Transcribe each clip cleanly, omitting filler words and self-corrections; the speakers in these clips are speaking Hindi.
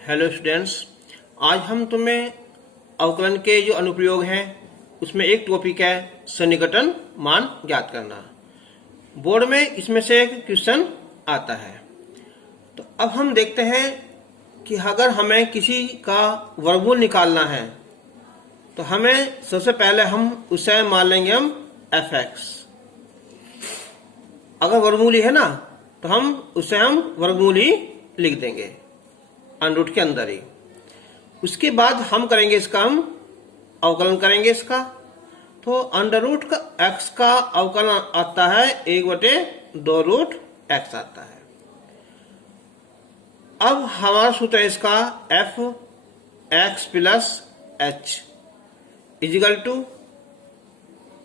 हेलो स्टूडेंट्स, आज हम तुम्हें अवकलन के जो अनुप्रयोग हैं उसमें एक टॉपिक है सन्निकटन मान ज्ञात करना। बोर्ड में इसमें से एक क्वेश्चन आता है। तो अब हम देखते हैं कि अगर हमें किसी का वर्गमूल निकालना है तो हमें सबसे पहले हम उसे मान लेंगे हम f(x). अगर वर्गमूली है ना तो हम वर्गमूली लिख देंगे अंडर के अंदर ही। उसके बाद हम करेंगे इसका हम अवकलन करेंगे इसका। तो अंडर रूट का x का अवकलन आता है 1/2√x आता है। अब हमारा सूत्र है इसका f(x + h) is equal to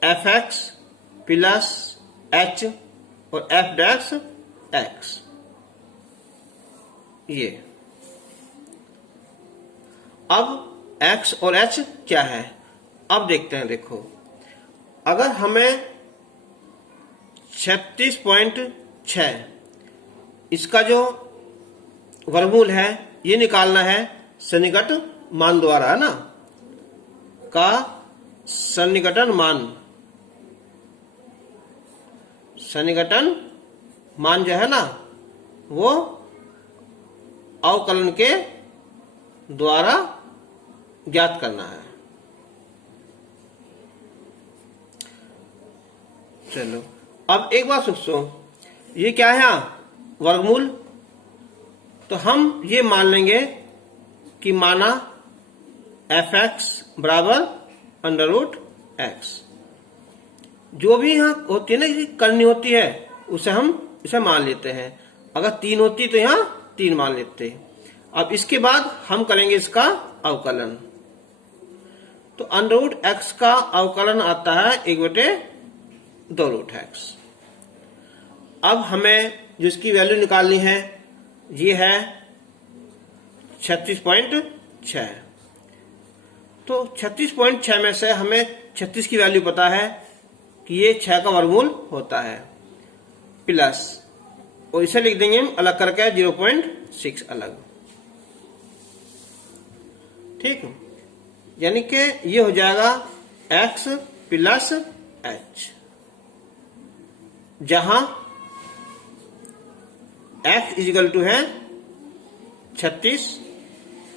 f(x + h) और f'(x). ये अब x और h क्या है अब देखते हैं। देखो, अगर हमें 36.6 इसका जो वर्गमूल है ये निकालना है सन्निकट मान द्वारा, है ना, का सन्निकटन मान जो है ना वो अवकलन के द्वारा ज्ञात करना है। चलो, अब एक बात सोचो, ये क्या है वर्गमूल। तो हम ये मान लेंगे कि माना f(x) बराबर √x। जो भी यहाँ होती है ना करनी होती है उसे हम इसे मान लेते हैं। अगर 3 होती तो यहाँ 3 मान लेते। अब इसके बाद हम करेंगे इसका अवकलन। तो √x का अवकलन आता है 1/2√x। अब हमें जिसकी वैल्यू निकालनी है ये है 36.6। तो 36.6 में से हमें 36 की वैल्यू पता है कि ये 6 का वर्गमूल होता है, प्लस और इसे लिख देंगे हम अलग करके 0.6 अलग। ठीक, यानी कि ये हो जाएगा x + h, जहां x इजिकल टू है 36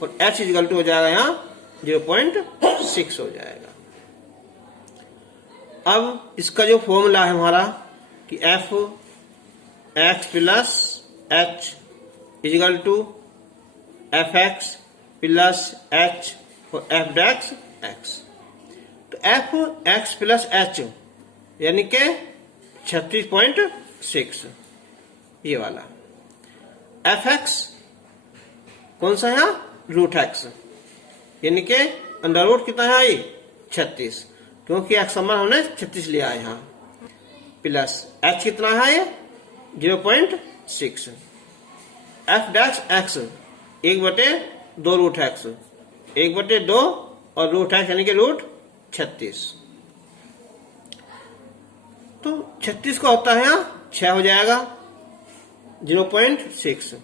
और h इजिकल टू हो जाएगा यहाँ 0.6 हो जाएगा। अब इसका जो फॉर्मूला है हमारा कि f(x + h) is equal to f(x + h) और f'(x). तो f(x + h) यानी के 36.6 ये वाला। f(x) कौन सा है √x, यानी के अंडर रूट कितना है ये 36, क्योंकि x समान हमने 36 लिया है यहाँ, प्लस h कितना है ये 0.6। f'(x) 1/2√x 1/2 और √x यानी कि √36। तो 36 का होता है यहाँ 6 हो जाएगा 0.6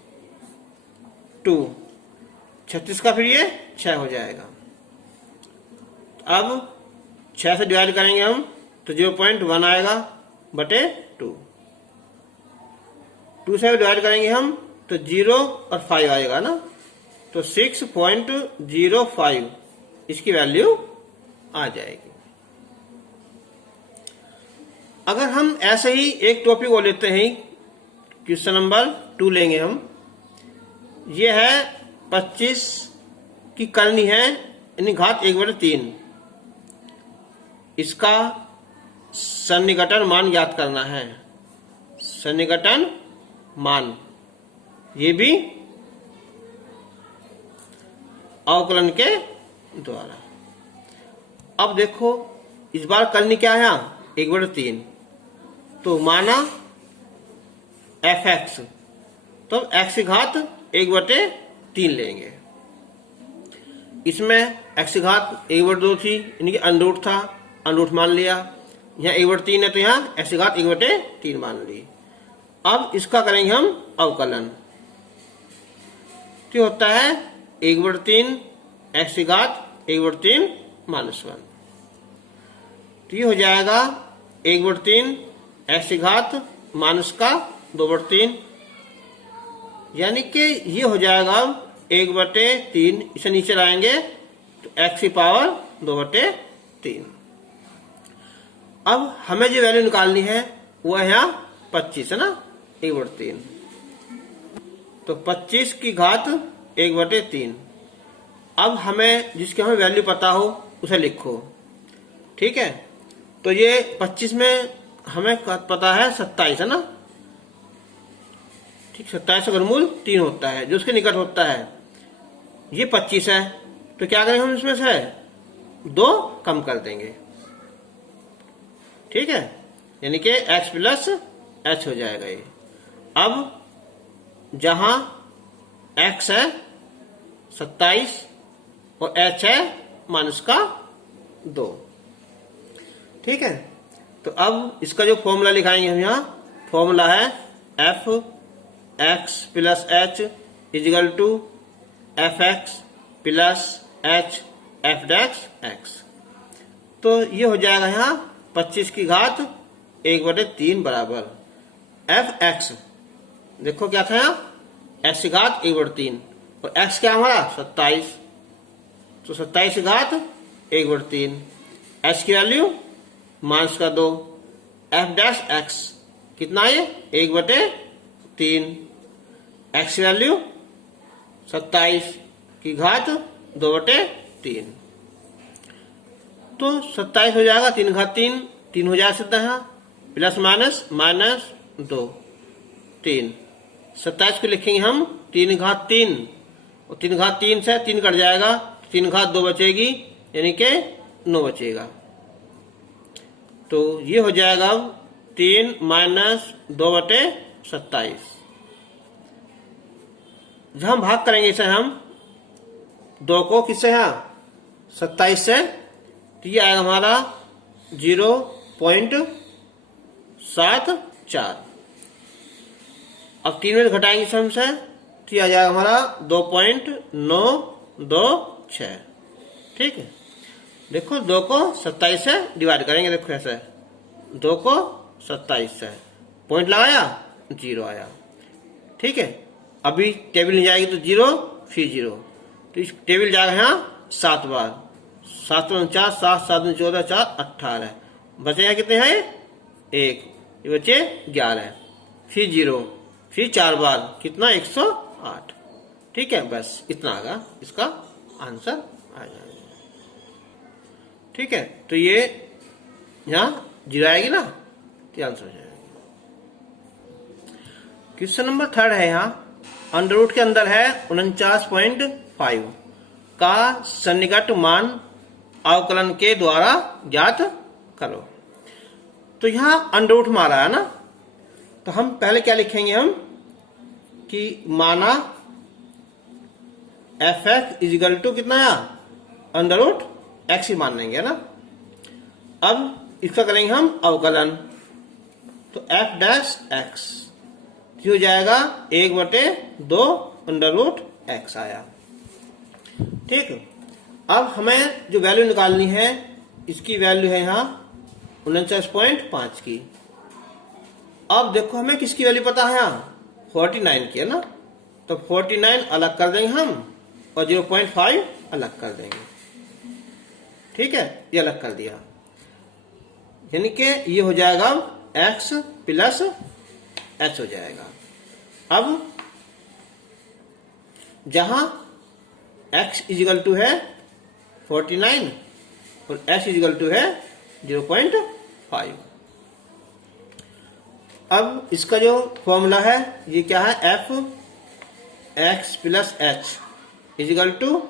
2 36 का फिर ये 6 हो जाएगा। अब 6 से डिवाइड करेंगे हम तो 0.1 आएगा बटे 2 से डिवाइड करेंगे हम तो 0 और 5 आएगा ना, तो 6.05 इसकी वैल्यू आ जाएगी। अगर हम ऐसे ही एक टॉपिक को लेते हैं, क्वेश्चन नंबर 2 लेंगे हम। ये है 25 की करनी है यानी घात 1/3। इसका सन्निकटन मान ज्ञात करना है। सन्निकटन मान ये भी अवकलन के द्वारा। अब देखो इस बार करनी क्या है 1/3। तो माना f(x), तो x की घात 1/3 लेंगे। इसमें x की घात 1/2 थी यानी कि अंडर था, अंडर मान लिया। यहाँ 1/3 है तो यहाँ x की घात 1/3 मान ली। अब इसका करेंगे हम अवकलन। तो होता है 1/3 x की घात 1/3 -1। तो ये हो जाएगा 1/3 x की घात माइनस का 2/3, यानी कि ये हो जाएगा 1/3। इसे नीचे लाएंगे तो x की पावर 2/3। अब हमें जो वैल्यू निकालनी है वो है यहाँ 25 है ना, 1/3। तो 25 की घात 1/3। अब हमें जिसकी हमें वैल्यू पता हो उसे लिखो, ठीक है। तो ये 25 में हमें पता है 27 है ना, ठीक। 27 का वर्गमूल 3 होता है, जो उसके निकट होता है। ये 25 है, तो क्या करेंगे हम इसमें से 2 कम कर देंगे, ठीक है। यानी कि x प्लस h हो जाएगा ये। अब जहां x है 27 और h है माइनस का 2, ठीक है। तो अब इसका जो फॉर्मूला लिखाएंगे हम यहाँ, फॉर्मूला है f x plus h is equal to f x plus h f dash x। तो ये हो जाएगा यहाँ 25 की घात 1/3 बराबर एफ एक्स। देखो क्या था यहाँ, x की घात 1/3 और x क्या हमारा 27, तो 27 की घात 1/3। h की वैल्यू माइनस का 2, एफ डैश एक्स कितना है 1/3, x की वैल्यू 27 की घात 2/3। तो 27 हो जाएगा 3 घात 3, 3 हो जाएगा सीधा यहाँ, प्लस माइनस माइनस 2 3। 27 को लिखेंगे हम 3 घात 3 और 3 घात 3 से 3 कट जाएगा, 3 घात 2 बचेगी, यानी कि 9 बचेगा। तो ये हो जाएगा अब 3 माइनस 2/27। जब हम भाग करेंगे इसे हम 2 को किससे यहाँ 27 से, तो ये आएगा हमारा 0.74। अब 3 में घटाएंगे इसे हमसे, तो ये आ जाएगा हमारा 2.926, ठीक है। देखो 2 को 27 से डिवाइड करेंगे, देखो ऐसे 2 को 27 से पॉइंट लगाया 0 आया, ठीक है। अभी टेबल नहीं जाएगी तो 0 फिर 0, तो इस टेबल जाएगा यहाँ 7 बार, 7 4 7 7 14 4 18, बचेगा कितने हैं 1, ये बचे 11, फिर 0 फिर 4 बार कितना 108, ठीक है। बस इतना आएगा, इसका आंसर आ जाएगा, ठीक है। तो ये यहाँ 0 आएगी ना, तो आंसर हो जाएगा। क्वेश्चन नंबर 3 है यहाँ, अंडर रूट के अंदर है 49.5 का सन्निकट मान अवकलन के द्वारा ज्ञात करो। तो यहाँ अंडर रूट मारा है ना, तो हम पहले क्या लिखेंगे हम कि माना एफ एक्स इजिकल टू कितना है अंडर रूट एक्स ही मान लेंगे ना। अब इसका करेंगे हम अवकलन, तो एफ डैश एक्स हो जाएगा 1/2 अंडर रूट एक्स आया, ठीक। अब हमें जो वैल्यू निकालनी है, इसकी वैल्यू है यहाँ 49.5 की। अब देखो हमें किसकी वैल्यू पता है यहाँ 49 की है ना, तो 49 अलग कर देंगे हम और 0.5 अलग कर देंगे, ठीक है। ये अलग कर दिया, यानी कि ये हो जाएगा x प्लस h हो जाएगा। अब जहां x इजिकल टू है 49 और h इजिकल टू है 0.5। अब इसका जो फॉर्मूला है ये क्या है, f x plus h equal to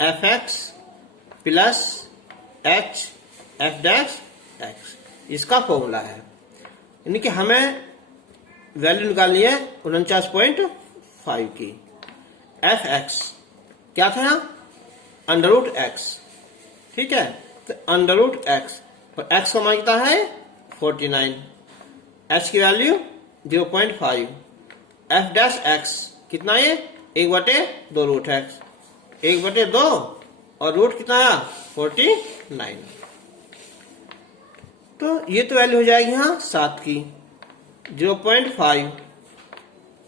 f x plus h f dash x, इसका फॉर्मूला है। यानी कि हमें वैल्यू निकालनी है 49.5 की। एफ एक्स क्या था यहाँ अंडर रूट एक्स, ठीक है। तो अंडर रूट एक्स और एक्स का मान कितना है 49, एच की वैल्यू 0.5, एफ डैश एक्स कितना है 1/2 √x 1/2 और रूट कितना आया 49। तो ये तो वैल्यू हो जाएगी यहाँ 7 की 0.5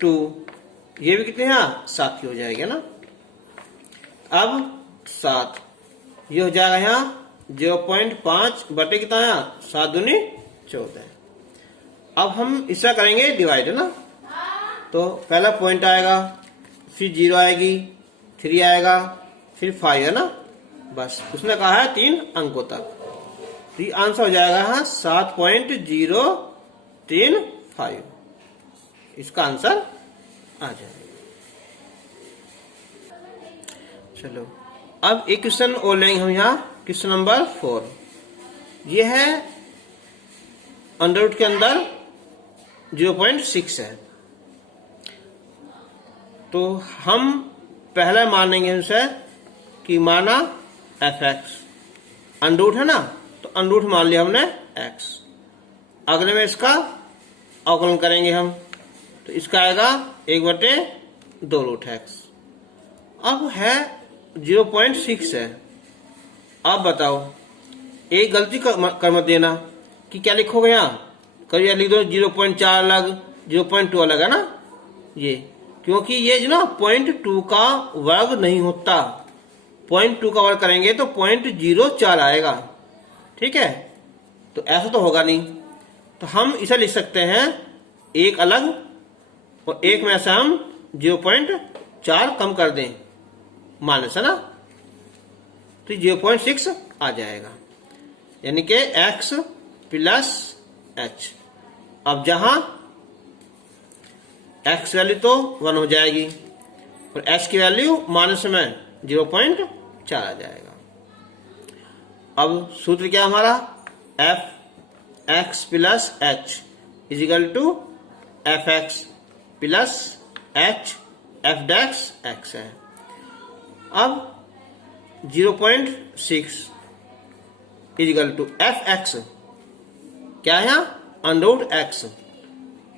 2 ये भी कितने यहाँ 7 की हो जाएगी ना। अब 7 ये हो जाएगा यहाँ 0.5 बटे कितना यहाँ 7 दूनी 14। अब हम इसका करेंगे डिवाइड है ना। तो पहला पॉइंट आएगा, फिर 0 आएगी, 3 आएगा, फिर 5 है ना। बस उसने कहा है 3 अंकों तक। तो ये आंसर हो जाएगा यहाँ 7.035। इसका आंसर आ जाएगा। चलो अब एक क्वेश्चन और लेंगे हम यहाँ, क्वेश्चन नंबर 4। ये है अंडर रूट के अंदर 0.6 है। तो हम पहले मान लेंगे हमसे कि माना f(x) अंडर रूट है ना, तो अंडर रूट मान लिया हमने x। अगले में इसका अवकलन करेंगे हम, तो इसका आएगा 1/2 √x। अब है 0.6 है। अब बताओ, एक गलती कर मत देना कि क्या लिखोगे यहाँ, कभी लिख दो 0.4 अलग 0.2 अलग है ना। ये क्योंकि ये जो ना 0.2 का वर्ग नहीं होता, 0.2 का वर्ग करेंगे तो 0.04 आएगा। ठीक है, तो ऐसा तो होगा नहीं। तो हम इसे लिख सकते हैं एक अलग और एक में से हम 0.4 कम कर दें माइनस है ना, तो 0.6 आ जाएगा, यानी कि x प्लस h। अब जहां x वैल्यू तो 1 हो जाएगी और h की वैल्यू माइनस में 0.4 आ जाएगा। अब सूत्र क्या हमारा, f(x) plus h is equal to f(x) plus h f(x) है। अब 0.6 इजिकल टू f(x) क्या है यहाँ अंडर रूट x।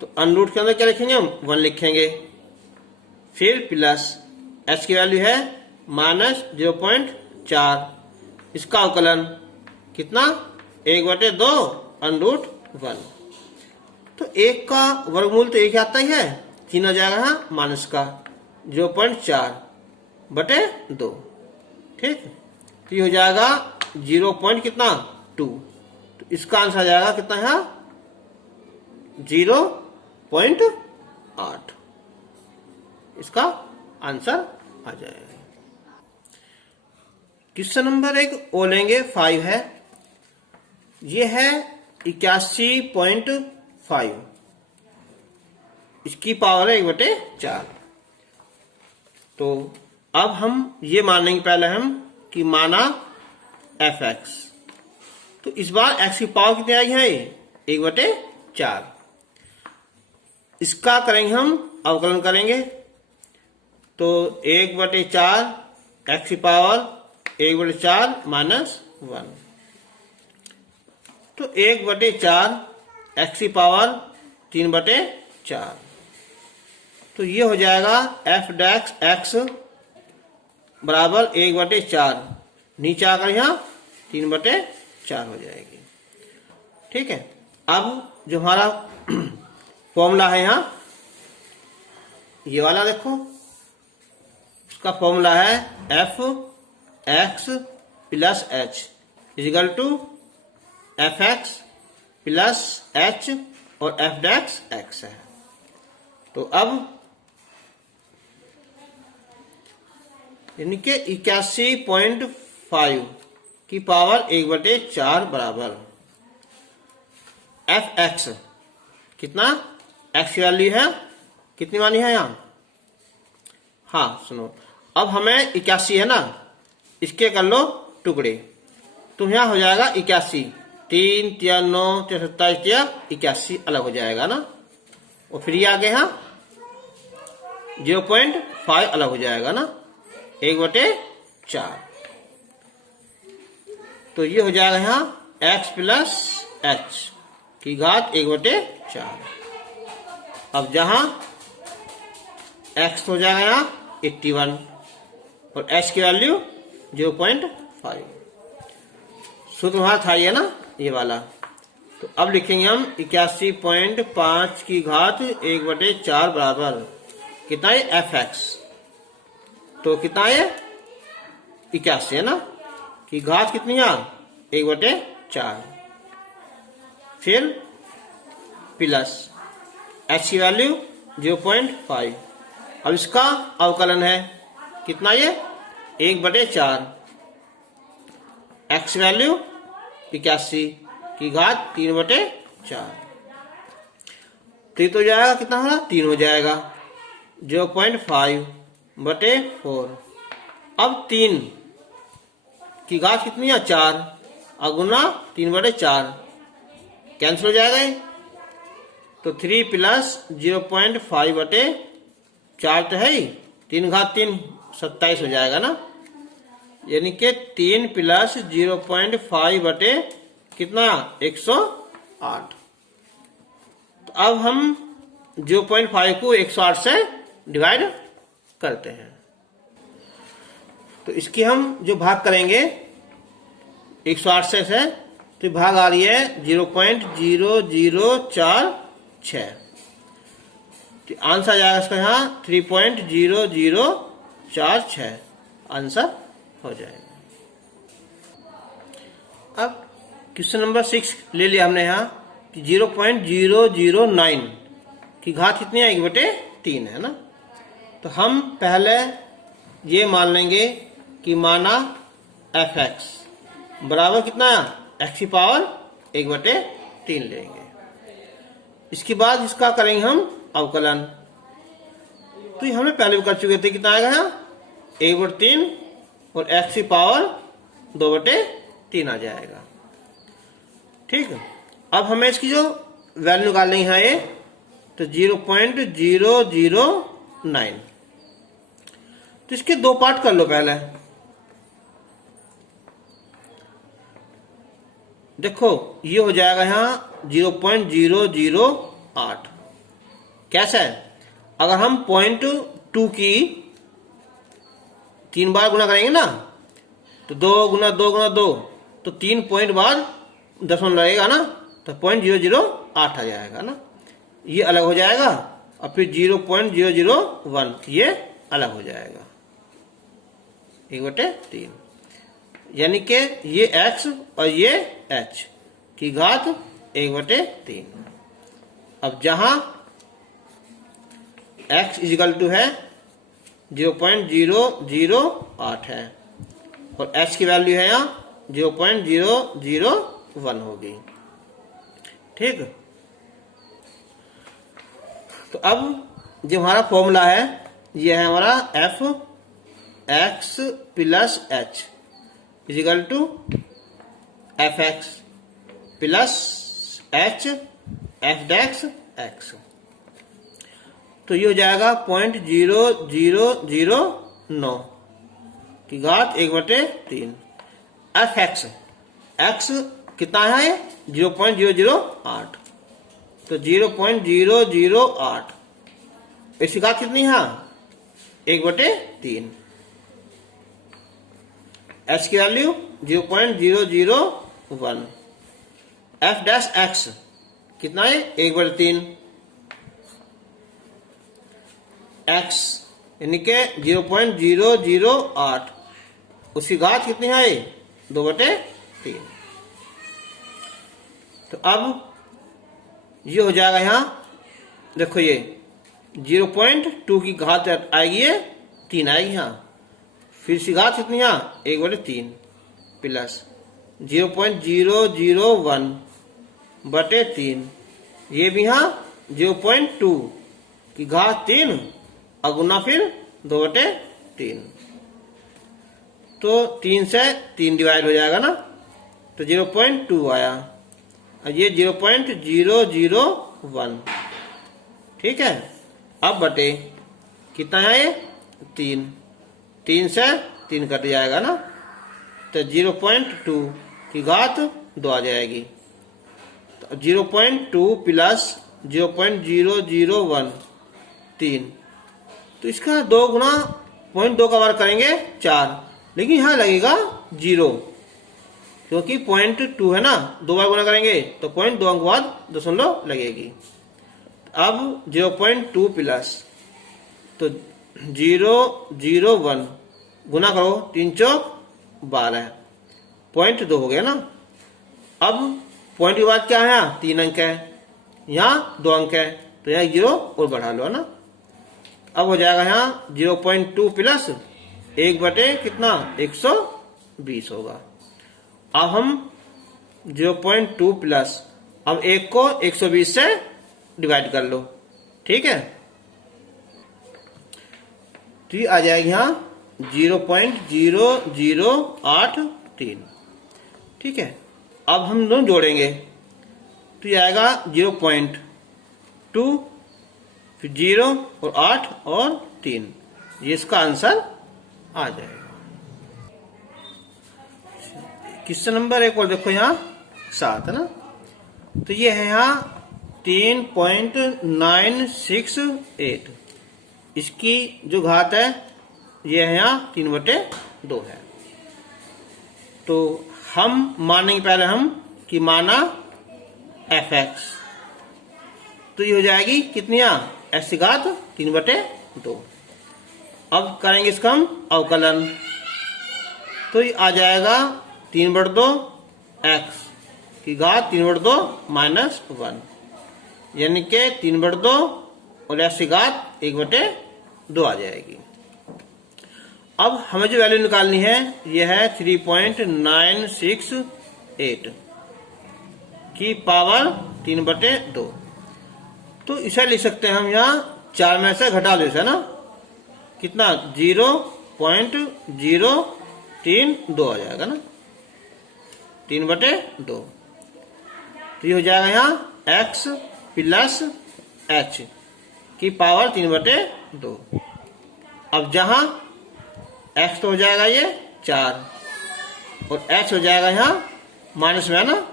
तो अंडर रूट के अंदर क्या लिखेंगे हम 1 लिखेंगे, फिर प्लस h की वैल्यू है माइनस 0.4। इसका अवकलन कितना 1/2 अंडर रूट 1। तो 1 का वर्गमूल तो 1 आता ही है, 3 हो जाएगा यहाँ माइनस का 0.4 बटे 2। ठीक, तो ये हो जाएगा 0.2। तो इसका आंसर आ जाएगा कितना यहाँ 0.8। इसका आंसर आ जाएगा। क्वेश्चन नंबर 1 ओ लेंगे, 5 है। ये है 81.5, इसकी पावर है 1/4। तो अब हम ये मानेंगे पहले हम कि माना f(x), तो इस बार x की पावर कितनी आएगी है 1/4। इसका करेंगे हम अवकलन करेंगे, तो 1/4 x की पावर 1/4 माइनस 1। तो 1/4 x की पावर 3/4। तो ये हो जाएगा f(x) बराबर 1/4, नीचे आकर यहाँ 3/4 हो जाएगी। ठीक है, अब जो हमारा फॉर्मूला है यहाँ ये वाला देखो, इसका फॉर्मूला है f(x) plus h is equal to f(x) plus h और f(x) है। तो अब यानी कि 81.5 की पावर 1/4 बराबर f(x) कितना x की वैल्यू है कितनी मानी है यहाँ। हाँ सुनो, अब हमें 81 है ना, इसके कर लो टुकड़े, तो यहाँ हो जाएगा 81, 3 3 9 27 81 अलग हो जाएगा ना। और फिर ये आगे यहाँ 0.5 अलग हो जाएगा ना 1/4। तो ये हो जाएगा यहाँ x प्लस h की घात 1/4। अब जहां x हो जाएगा यहाँ 81 और h की वैल्यू 0.5। सूत्र हमारा था ये ना, ये वाला। तो अब लिखेंगे हम 81.5 की घात 1/4 बराबर कितना है fx। तो कितना है 81 है ना, की घात कितनी है 1/4, फिर प्लस h की वैल्यू 0.5। अब इसका अवकलन है कितना, ये 1/4, x वैल्यू 81 की घात 3/4। तो ये तो जाएगा कितना होगा 3 हो जाएगा, 0.5/4। अब 3 की घात कितनी है 4, अगुना 3/4 कैंसिल हो जाएगा ये। तो 3 प्लस 0.5/4 तो है ही, 3 घात 3 27 हो जाएगा ना, यानी कि 3 प्लस 0.5 कितना 108। तो अब हम 0.5 को 108 से डिवाइड करते हैं। तो इसकी हम जो भाग करेंगे 108 से तो भाग आ रही है 0.0046। तो आंसर आ जाएगा इसका यहाँ 3.0046 आंसर हो जाएगा। अब क्वेश्चन नंबर 6 ले लिया हमने यहाँ कि 0.009 की घात कितनी है 1/3 है ना। तो हम पहले ये मान लेंगे कि माना fx बराबर कितना x की पावर 1/3 लेंगे। इसके बाद इसका करेंगे हम अवकलन। तो ये हमने पहले भी कर चुके थे, कितना आएगा यहाँ 1/3 और x की पावर 2/3 आ जाएगा। ठीक है, अब हमें इसकी जो वैल्यू निकालनी है ये तो 0.009। तो इसके दो पार्ट कर लो पहले। देखो ये हो जाएगा यहाँ 0.008। कैसा है, अगर हम 0.2 की 3 बार गुना करेंगे ना, तो 2 गुना 2 गुना 2 तो 3 पॉइंट बाद दशमलव लगेगा ना, तो 0.008 आ जाएगा ना, ये अलग हो जाएगा। और फिर 0.001 ये अलग हो जाएगा 1/3, यानी कि ये x और ये h की घात 1/3। अब जहां x इजिकल टू है 0.008 है और h की वैल्यू है यहाँ 0.001 होगी। ठीक, तो अब जो हमारा फॉर्मूला है ये है हमारा f(x + h) is equal to fx plus h f'(x). तो ये हो जाएगा 0.0009 की घात 1/3। fx x कितना है 0.008, तो 0.008 इसकी घात कितनी है 1/3। h की वैल्यू 0.001। f'(x) कितना है 1/3 x, यानी कि 0.008 उसकी घात कितनी है 2/3। तो अब ये हो जाएगा यहाँ, देखो ये 0.2 की घात आएगी है 3 आएगी यहाँ, फिर इसकी घात कितनी है 1/3 प्लस 0.001/3, ये भी यहाँ 0.2 की घात 3 अगुना फिर 2/3। तो 3 से 3 डिवाइड हो जाएगा ना, तो 0.2 आया और ये 0.001। ठीक है, अब बटे कितना है ये 3 से 3 कट जाएगा ना, तो 0.2 की घात 2 आ जाएगी। तो 0.2 प्लस 0.001 3, तो इसका 2 गुना 0.2 का वर्ग करेंगे 4, लेकिन यहां लगेगा 0 क्योंकि 0.2 है ना, 2 बार गुना करेंगे तो 0.2 अंक बाद दशमलव लगेगी। अब 0.2 प्लस तो 001 गुना करो 3 चौक 12, 0.2 हो गया ना। अब पॉइंट के बाद क्या है, 3 अंक है, यहाँ 2 अंक है, तो यहाँ 0 और बढ़ा लो ना। अब हो जाएगा यहाँ 0.2 प्लस 1 बटे कितना 120 होगा। अब हम 0.2 प्लस अब 1 को 120 से डिवाइड कर लो, ठीक है। तो ये आ जाएगी यहाँ 0.0083, ठीक है। अब हम दोनों जोड़ेंगे तो ये आएगा 0.2 फिर 0 और 8 और 3, ये इसका आंसर आ जाएगा। क्वेश्चन नंबर एक और देखो यहाँ 7 है ना, तो ये है यहाँ 3.968, इसकी जो घात है ये है यहाँ 3/2 है। तो हम मानेंगे पहले हम कि माना fx, तो ये हो जाएगी कितनी x की घात 3/2। अब करेंगे इसका हम अवकलन, तो ये आ जाएगा 3/2 x की घात 3/2 -1, यानी कि 3/2 और x की घात 1/2 आ जाएगी। अब हमें जो वैल्यू निकालनी है ये है 3.968 की पावर 3/2। तो इसे लिख सकते हैं हम यहाँ 4 में से घटा लो इसे ना, कितना 0.032 आ जाएगा ना, 3/2। तो ये हो जाएगा यहाँ x प्लस h की पावर 3/2। अब जहां x तो हो जाएगा ये 4 और h हो जाएगा यहाँ माइनस में है ना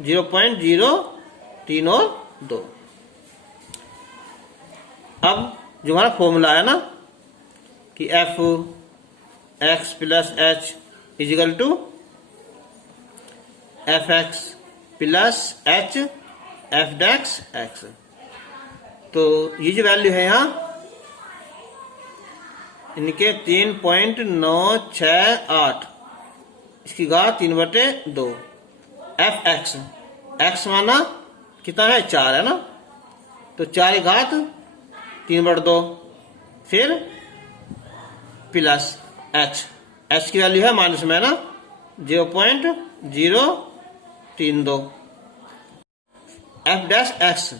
0.03 और 2। अब जो हमारा फॉर्मूला है ना कि f x plus h is equal to f x plus h f dash x, तो ये जो वैल्यू है यहाँ इनके 3.968, इसकी घात 3/2 एफ एक्स, एक्स माना कितना है 4 है ना, तो 4 की घात 3/2 फिर प्लस h, h की वैल्यू है माइनस में ना 0.032 एफ डैश एक्स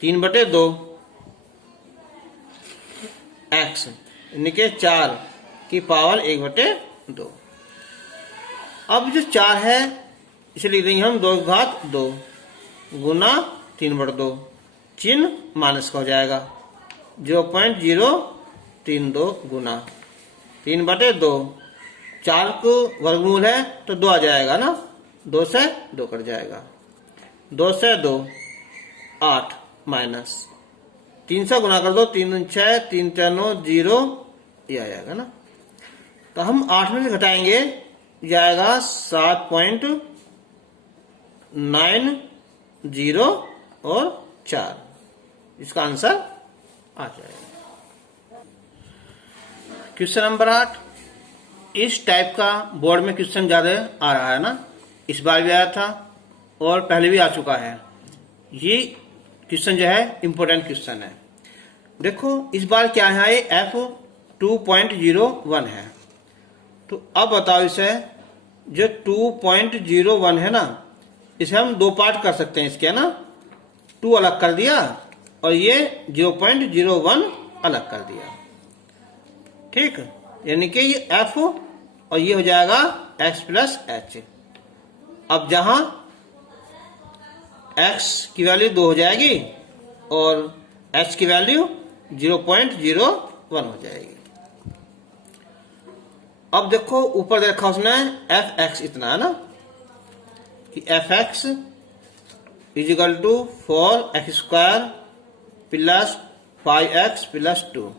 3/2 एक्स इनके 4 की पावर 1/2। अब जो 4 है इसे लिख देंगे हम 2 की घात 2 गुना 3/2, चिन्ह माइनस का हो जाएगा 0.032 गुना 3/2, 4 को वर्गमूल है तो 2 आ जाएगा ना, 2 से 2 कट जाएगा, 2 से 2 8 माइनस 3 से गुना कर दो 3 6 3 4 9 0, ये आ जाएगा ना। तो हम 8 में से घटाएंगे, ये आएगा 7.90 और 4, इसका आंसर आ जाएगा। क्वेश्चन नंबर 8, इस टाइप का बोर्ड में क्वेश्चन ज्यादा आ रहा है ना, इस बार भी आया था और पहले भी आ चुका है। ये क्वेश्चन जो है इंपॉर्टेंट क्वेश्चन है। देखो इस बार क्या है, ये f2.01 है। तो अब बताओ इसे, जो 2.01 है ना, इसे हम 2 पार्ट कर सकते हैं इसके, है ना, 2 अलग कर दिया और ये 0.01 अलग कर दिया, ठीक, यानी कि ये f और ये हो जाएगा x प्लस h। अब जहां x की वैल्यू 2 हो जाएगी और h की वैल्यू 0.01 हो जाएगी। अब देखो ऊपर देखा उसने fx इतना है ना, कि fx equal to 4x² plus 5x plus 2।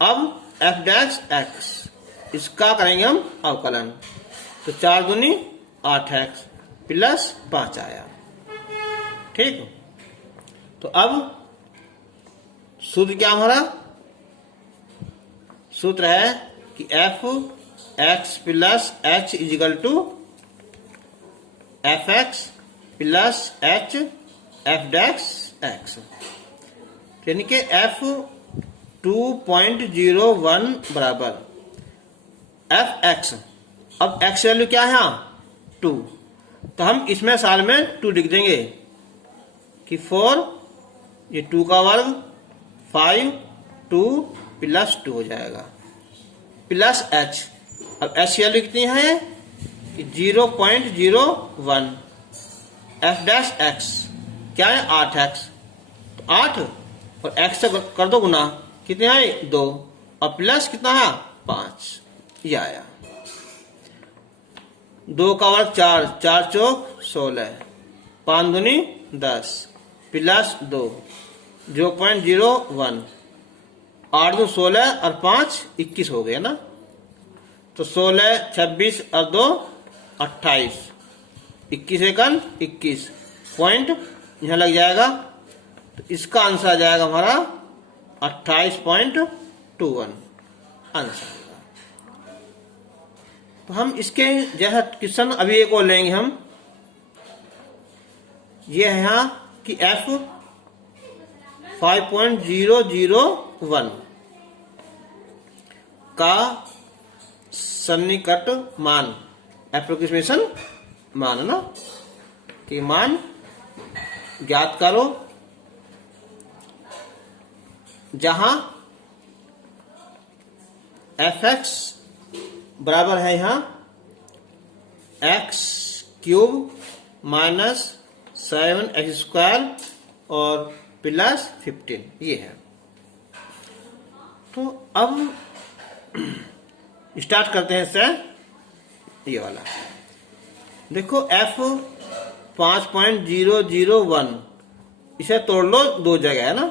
अब एफ डैश एक्स, इसका करेंगे हम अवकलन। तो 4 दूनी 8x प्लस 5 आया। ठीक, तो अब सूत्र क्या हमारा? सूत्र है कि f x plus h equal to f x plus h f dash x, यानी कि एफ 2.01 बराबर एफ एक्स। अब एक्स वैल्यू क्या है यहाँ 2, तो हम इसमें साल में 2 लिख देंगे कि 4 ये 2 का वर्ग 5 2 प्लस 2 हो जाएगा प्लस एच। अब एच की वैल्यू कितनी है कि 0.01 एफ डैश एक्स क्या है 8x, तो 8 और x से कर दो गुना, कितने आए 2 और प्लस कितना है 5, ये आया। 2 का वर्ग 4, 4 चौक 16, 5 दूनी 10 प्लस 2 0.01, 8 2 16 और 5 21 हो गए ना। तो 16 26 और 2 28, 21 एकन 21 पॉइंट यहां लग जाएगा। तो इसका आंसर आ जाएगा हमारा 28.21 आंसर। तो हम इसके जैसा क्वेश्चन अभी एक और लेंगे हम। ये है यहाँ कि f 5.001 का सन्निकट मान, एप्रोक्सीमेशन मान है ना, कि मान ज्ञात करो जहां एफ एक्स बराबर है यहां एक्स क्यूब माइनस 7x² और प्लस 15, ये है। तो अब स्टार्ट करते हैं इससे। ये वाला देखो f 5.001, इसे तोड़ लो 2 जगह है ना,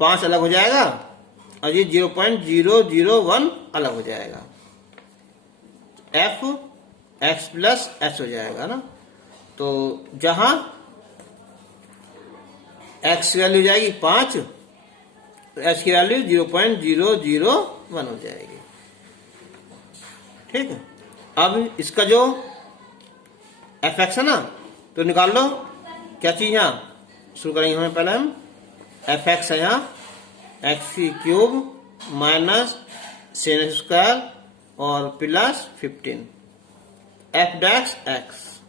5 अलग हो जाएगा और ये 0.001 अलग हो जाएगा। f x प्लस h हो जाएगा ना। तो जहां x की वैल्यू जाएगी 5, तो h की वैल्यू 0.001 हो जाएगी। ठीक है, अब इसका जो एफ एक्स है ना, तो निकाल लो क्या चीज यहाँ शुरू करेंगे हमें। पहले हम एफ एक्स है यहाँ एक्स की क्यूब माइनस 7x² और प्लस 15 एफ डैश एक्स,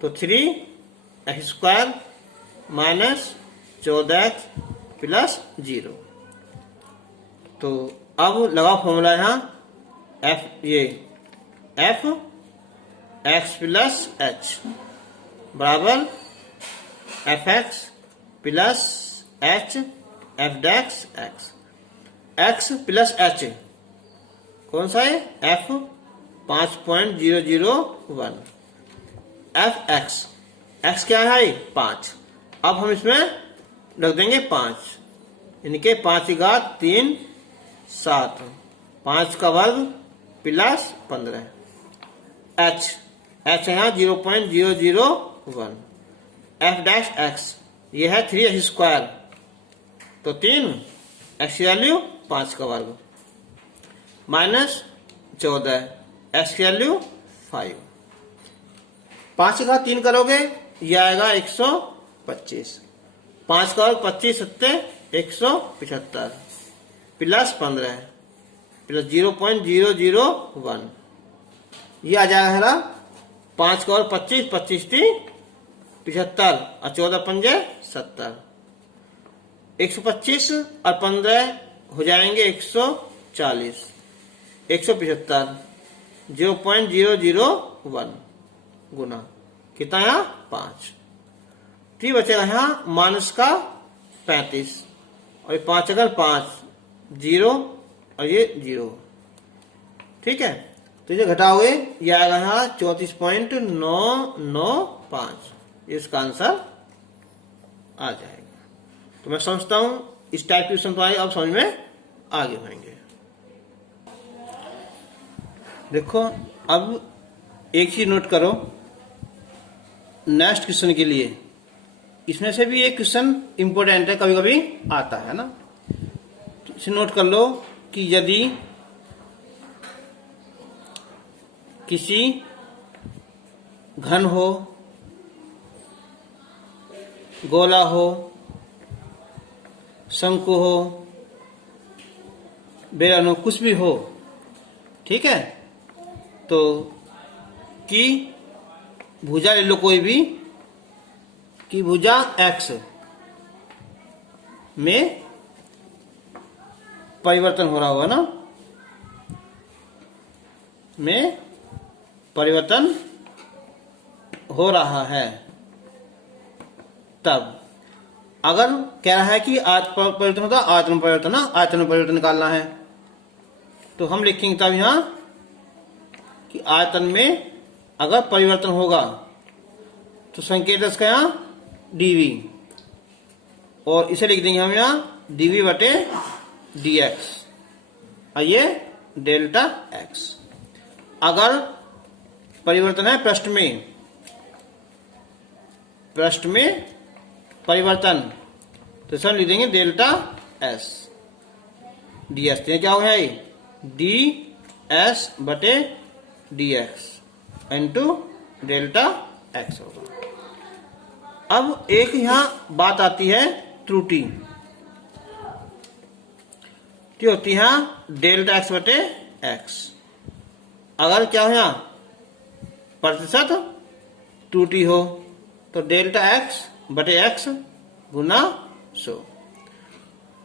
तो 3x² माइनस 14x प्लस 0। तो अब लगाओ फॉर्मूला यहाँ एफ, ये एफ एक्स प्लस एच बराबर f x plus h f dash x. X plus H कौन सा है? एफ 5.001 एफ एक्स, एक्स क्या है 5। अब हम इसमें रख देंगे 5, यानी कि 5 की घात 3 7, 5 का वर्ग प्लस 15 एच, एच है यहाँ 0.001 एफ डैश एक्स, ये है 3x², तो 3 एक्स की वैल्यू 5 का वर्ग माइनस 14 एक्स की वैल्यू 5, 5 का 3 करोगे ये आएगा 125, 5 का वर्ग 25 सत्ते 175 प्लस 15 प्लस 0.001, ये आ जाएगा 5 का और 25 25 3 75 और 14 पंजे 70, 125 और 15 हो जाएंगे 140, 175 0.001 गुना कितना यहाँ 5, तो बचेगा यहाँ माइनस का 35 और ये 5 अगर 5 0 और ये 0। ठीक है, तो इसे घटाओगे ये आएगा यहाँ 34.995, इसका आंसर आ जाएगा। तो मैं समझता हूं इस टाइप क्वेश्चन तो आएगा, अब समझ में आगे होंगे। देखो अब एक चीज नोट करो, नेक्स्ट क्वेश्चन के लिए इसमें से भी एक क्वेश्चन इंपोर्टेंट है, कभी कभी आता है ना। तो इसे नोट कर लो कि यदि किसी घन हो, गोला हो, शंकु हो, बेलन हो, कुछ भी हो, ठीक है, तो कि भुजा ले लो कोई भी, कि भुजा x में परिवर्तन हो रहा होगा ना, में परिवर्तन हो रहा है। तब अगर कह रहा है कि परिवर्तन होता है, आयतन परिवर्तन ना, आयतन में परिवर्तन निकालना है, तो हम लिखेंगे तब यहां कि आयतन में अगर परिवर्तन होगा तो संकेत इसका यहां dv, और इसे लिख देंगे हम यहां dv बटे dx, और ये डेल्टा x। अगर परिवर्तन है पृष्ठ में परिवर्तन, तो इसे हम लिख देंगे डेल्टा s ds। तो क्या हो गया, ds बटे dx इंटू डेल्टा x होगा। अब एक यहां बात आती है त्रुटि, क्या होती है डेल्टा x बटे x। अगर क्या हो यहां प्रतिशत त्रुटि हो तो डेल्टा x बटे x गुना 100।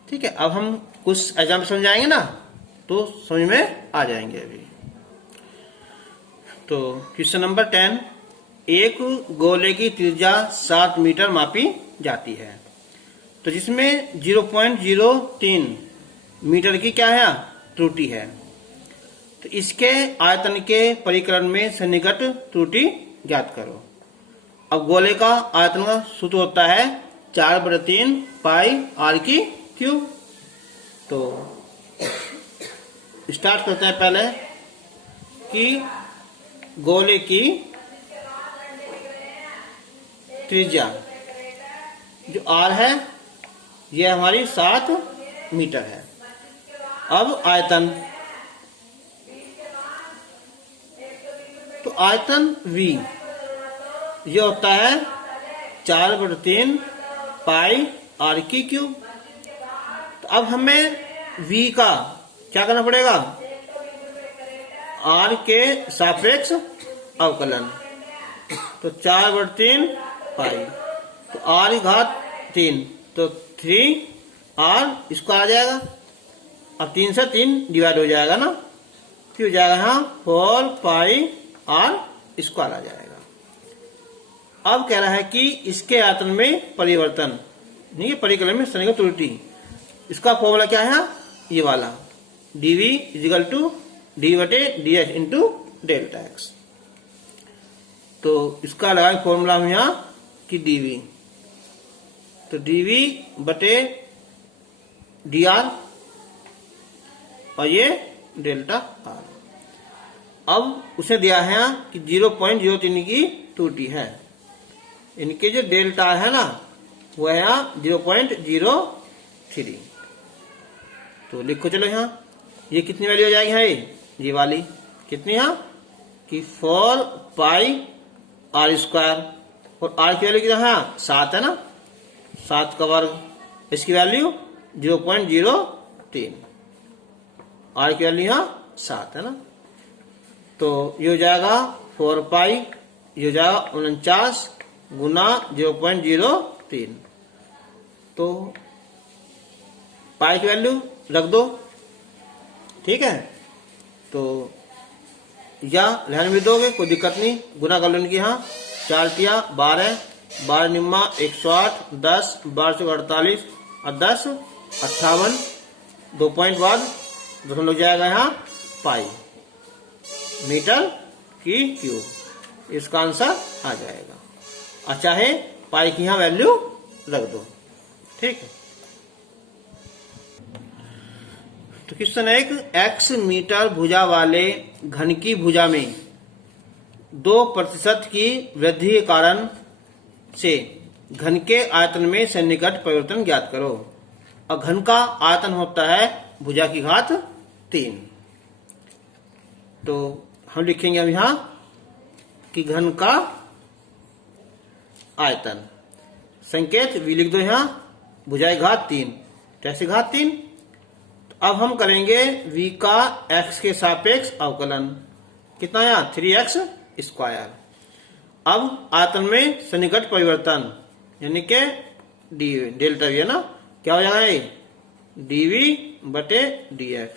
ठीक है, अब हम कुछ एग्जाम्पल समझाएंगे ना, तो समझ में आ जाएंगे अभी। तो क्वेश्चन नंबर 10, एक गोले की त्रिज्या 7 मीटर मापी जाती है, तो जिसमें 0.03 मीटर की क्या है त्रुटि है, तो इसके आयतन के परिकलन में सन्निकट त्रुटि ज्ञात करो। अब गोले का आयतन का सूत्र होता है 4/3 पाई r की क्यूब। तो स्टार्ट करते हैं पहले कि गोले की त्रिज्या जो r है यह हमारी 7 मीटर है। अब आयतन, तो आयतन v यह होता है 4/3 पाई r की क्यूब। तो अब हमें v का क्या करना पड़ेगा, r के सापेक्ष अवकलन। तो 4/3 पाई, तो r की घात 3, तो 3r इसका आ जाएगा। अब 3 से 3 डिवाइड हो जाएगा ना, फिर हो जाएगा यहाँ 4 पाई r स्क्वायर आ जाएगा। अब कह रहा है कि इसके आयतन में परिवर्तन नहीं है, परिकलन में सन्निकट त्रुटि। इसका फॉर्मूला क्या है, ये वाला dv इजिकल टू d बटे dx इंटू डेल्टा x। तो इसका लगाए फॉर्मूला हम यहाँ कि dv, तो dv बटे dr और ये डेल्टा r। अब उसे दिया है कि 0.03 की त्रुटि है, इनके जो डेल्टा है ना वो है यहाँ 0.03। तो लिखो चलो यहाँ, ये कितनी वैल्यू हो जाएगी, है ये वाली कितनी यहाँ कि 4 पाई r स्क्वायर, और r की वैल्यू कितना है 7 है ना, 7 का वर्ग, इसकी वैल्यू 0.03, r की वैल्यू यहाँ 7 है ना। तो ये हो जाएगा 4 पाई, ये हो जाएगा 49 गुना 0.03। तो पाई की वैल्यू रख दो, ठीक है। तो या ध्यान में दोगे कोई दिक्कत नहीं, गुना कर लो इनकी। यहाँ 4 तिया 12, 12 निम्मा 108, 10 12 से 48 और 10 58, 2 पॉइंट बाद दशमलव जाएगा यहाँ पाई मीटर की क्यूब, इसका आंसर आ जाएगा। और चाहे पाई की यहाँ वैल्यू रख दो, ठीक है। तो क्वेश्चन है, एक x मीटर भुजा वाले घन की भुजा में 2% की वृद्धि के कारण से घन के आयतन में सन्निकट परिवर्तन ज्ञात करो। और घन का आयतन होता है भुजा की घात 3। तो हम लिखेंगे अब यहां कि घन का आयतन, संकेत v लिख दो यहां, भुजा की घात 3, कैसे घात 3। तो अब हम करेंगे v का x के सापेक्ष अवकलन, कितना आया 3x स्क्वायर। अब आयतन में सन्निकट परिवर्तन यानी के डेल्टा v है ना, क्या हो जाएगा ये dv बटे dx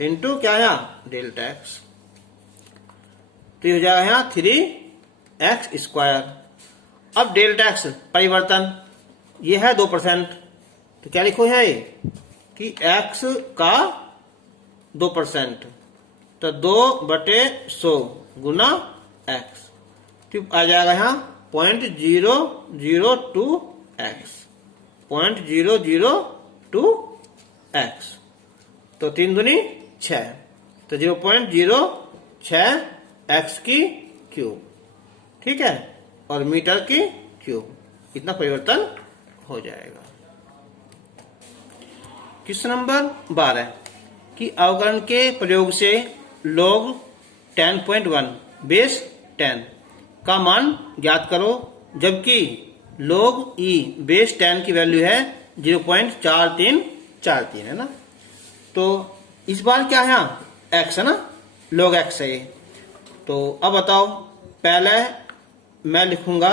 इंटू क्या है डेल्टा x। तो ये हो जाएगा यहाँ 3x स्क्वायर। अब डेल्टा x परिवर्तन ये है 2%, तो क्या लिखो है ये कि x का 2%, तो 2 बटे 100 गुना x, तो आ जाएगा यहाँ 0.002x, 0.002x। तो 3 दूनी 6, तो 0.06x की क्यूब, ठीक है, और मीटर की क्यूब, इतना परिवर्तन हो जाएगा। क्वेश्चन नंबर 12 कि अवकलन के प्रयोग से log 10.1 बेस 10 का मान ज्ञात करो, जबकि log e बेस 10 की वैल्यू है 0.4343 है ना। तो इस बार क्या है x है ना, log x है ये। तो अब बताओ, पहले मैं लिखूंगा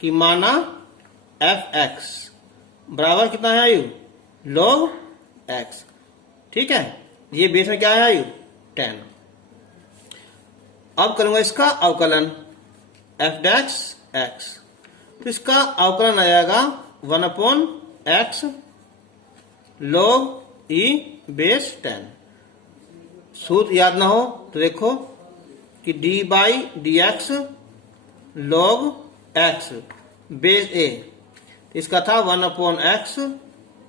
कि माना fx बराबर कितना है आयु log x, ठीक है, ये बेस में क्या है आयु 10। अब करूंगा इसका अवकलन f डैश x, तो इसका अवकलन आ जाएगा 1/x log e बेस 10। सूत्र याद ना हो तो देखो कि d/dx log x base a, इसका था 1/x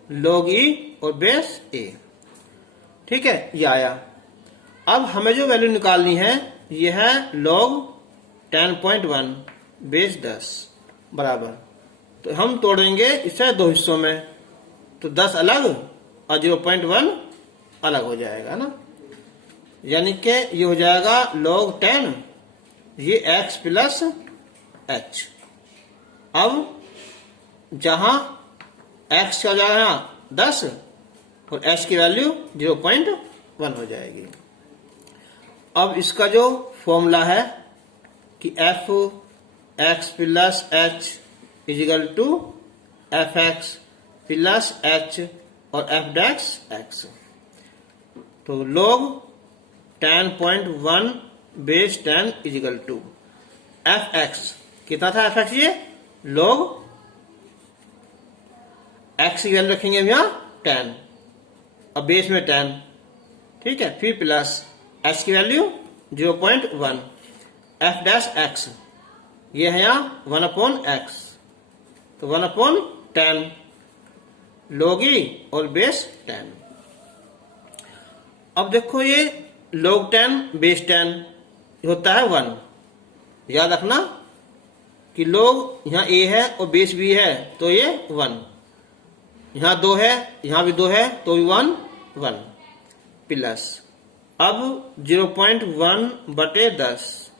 log e और बेस a, ठीक है, ये आया। अब हमें जो वैल्यू निकालनी है ये है log 10.1 बेस 10 बराबर, तो हम तोड़ेंगे इसे दो हिस्सों में, तो 10 अलग और 0.1 अलग हो जाएगा ना, यानी कि ये हो जाएगा log 10 ये x प्लस h। अब जहां x का हो जाएगा यहाँ 10 और h की वैल्यू 0.1 हो जाएगी। अब इसका जो फॉर्मूला है कि f x plus h is equal to f x plus h और f डैश x, तो log 10.1 base 10 equal to f x, कितना था एफ एक्स ये log x की वैल्यू रखेंगे हम यहाँ 10 और बेस में 10, ठीक है, फिर प्लस h की वैल्यू 0.1 f डैश x, ये है यहाँ 1/x, तो 1/10 log e और बेस 10। अब देखो ये log 10 बेस 10 होता है 1, याद रखना कि log यहाँ a है और बेस b है तो ये 1, यहाँ 2 है यहाँ भी 2 है तो भी 1 प्लस, अब 0.1 बटे 10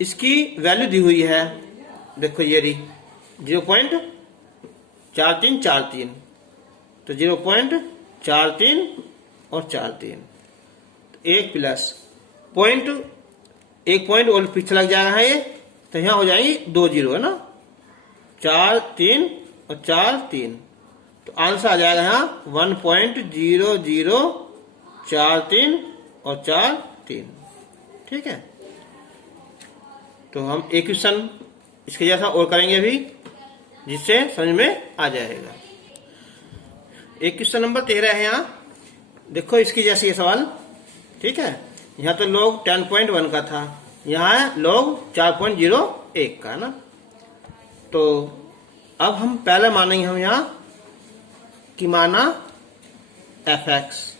इसकी वैल्यू दी हुई है, देखो ये रही 0.4343, तो 0.43 और 43, तो 1 प्लस पॉइंट, एक पॉइंट और पीछे लग जाएगा है ये, तो यहाँ हो जाएंगी 2 0 है ना, 4 3 और 4 3, तो आंसर आ जाएगा यहाँ 1.0043 और 4 3, ठीक है। तो हम एक क्वेश्चन इसके जैसा और करेंगे अभी, जिससे समझ में आ जाएगा। एक क्वेश्चन नंबर 13 है यहाँ, देखो इसकी जैसे ये सवाल, ठीक है, यहाँ तो log 10.1 का था, यहाँ है log 4.01 का ना। तो अब हम पहले मानेंगे हम यहाँ कि माना f(x)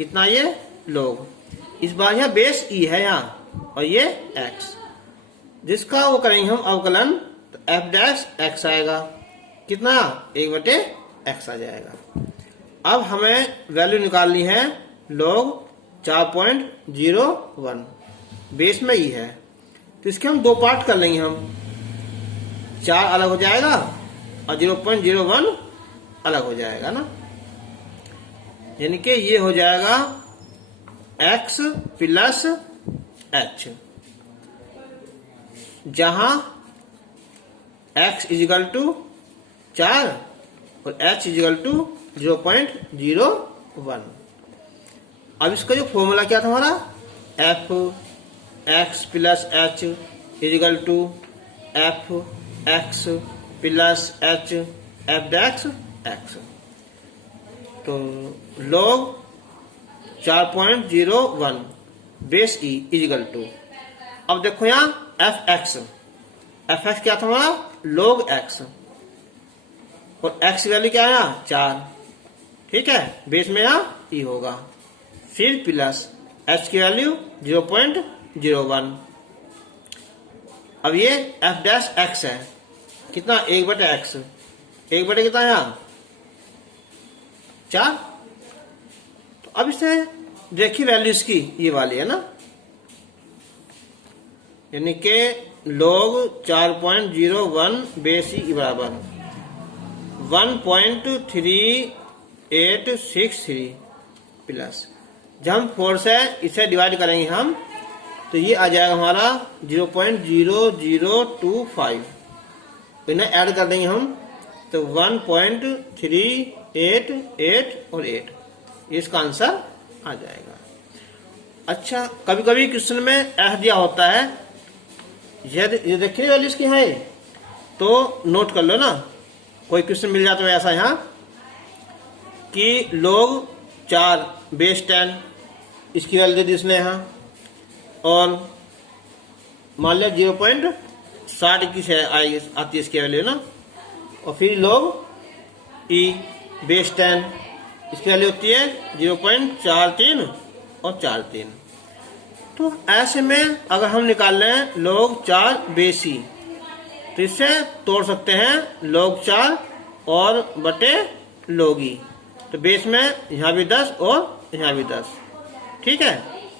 कितना ये log। इस बार यहाँ बेस ई है यहाँ और ये x, जिसका वो करेंगे हम अवकलन तो f डैश x आएगा, कितना 1/x आ जाएगा। अब हमें वैल्यू निकालनी है log 4.01, बेस में ई है तो इसके हम दो पार्ट कर लेंगे हम, 4 अलग हो जाएगा और 0.01 अलग हो जाएगा ना, यानी कि ये हो जाएगा x प्लस h, जहां x इजिकल टू 4 और h इजिकल टू 0.01। अब इसका जो फॉर्मूला क्या था हमारा, f x plus h is equal to f x plus h f dash x। तो log 4.01 base e is equal to, अब देखो यहाँ एफ एक्स क्या था हमारा log x, और x की वैल्यू क्या है यहाँ 4, ठीक है, बेस में यहाँ ई होगा, फिर प्लस h की वैल्यू 0.01। अब ये f डैश x है, कितना 1/x, 1/, कितना यहाँ 4। तो अब इसे देखिए वैल्यू इसकी ये वाली है ना, यानी कि log 4.01 बेस ई बराबर 1.3863 प्लस, जब हम 4 से इसे डिवाइड करेंगे हम तो ये आ जाएगा हमारा 0.0025, इन्हें ऐड कर देंगे हम तो 1.388 और 8, इसका आंसर आ जाएगा। अच्छा, कभी कभी क्वेश्चन में एफ दिया होता है, ये देखिए वैल्यू इसकी है तो नोट कर लो ना, कोई क्वेश्चन मिल जाता है ऐसा यहाँ कि log 4 बेस 10 इसकी वैल्यू दे दी इसने यहाँ, और मान लिया 0.60 आती है इसकी वैल्यू ना, और फिर log e बेस 10 इसकी वैल्यू होती है 0.43 और 43। तो ऐसे में अगर हम निकाल लें log 4 बेस ई तो इससे तोड़ सकते हैं log 4 और बटे log e, तो बेस में यहाँ भी 10 और यहाँ भी 10, ठीक है,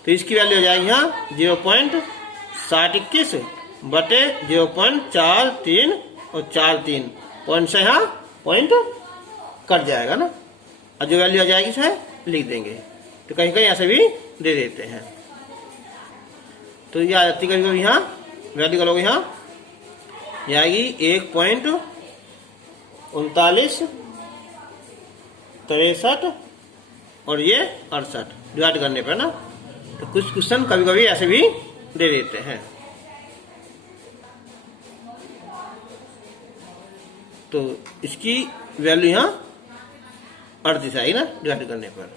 तो इसकी वैल्यू हो जाएगी यहाँ 0.6021 बटे 0.43 और 43, पॉइंट से यहाँ पॉइंट कट जाएगा ना, और जो वैल्यू आ जाएगी उसे लिख देंगे, तो कहीं कहीं ऐसे भी दे देते हैं। तो ये आ जाती है कभी यहाँ वैल्यू करोगे यहाँ ये आएगी 1.3963 और ये 68 डिवाइड करने पर ना, तो कुछ क्वेश्चन कभी कभी ऐसे भी दे देते हैं। तो इसकी वैल्यू यहाँ 38 आई ना डिवाइड करने पर।